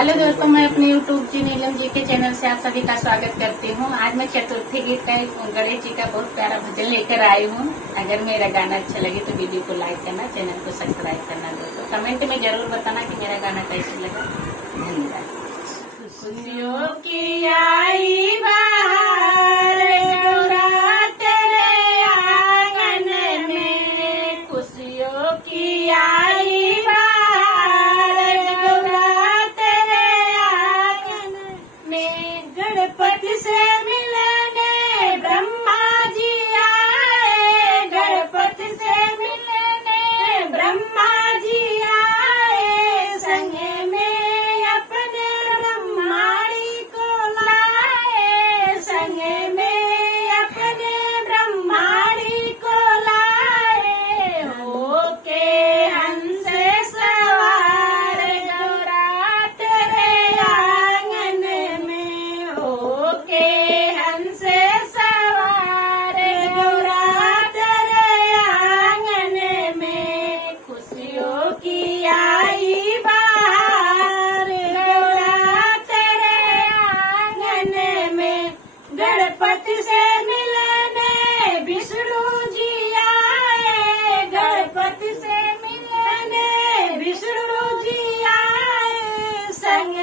Hello दोस्तों, मैं अपने यूट्यूब जी नीलम जी के चैनल से आप सभी का स्वागत करती हूँ। आज मैं चतुर्थी गीत का एक गणेश जी का बहुत प्यारा भजन लेकर आई हूँ। अगर मेरा गाना अच्छा लगे तो वीडियो को लाइक करना, चैनल को सब्सक्राइब करना। दोस्तों कमेंट में जरूर बताना कि मेरा गाना कैसे लगा। धन्यवाद। खुशियों की आई बहार गौरा तेरे आंगन में, खुशियों की आई बहार गौरा तेरे आंगन में। गणपति से मिलने ब्रह्मा जी आए, गणपति से मिलने ब्रह्मा जी आए। संग में अपने ब्रह्माणी को लाए, संग में अपने ब्रह्माणी को लाए। होके हंस सवार गौरा तेरे आंगन में, होके हंस सवार गौरा तेरे आंगन में। खुशियों की आई बहार गौरा तेरे आंगन में। गणपति से मिलने विष्णु जी आए, गणपति से मिलने विष्णु जी आए। संग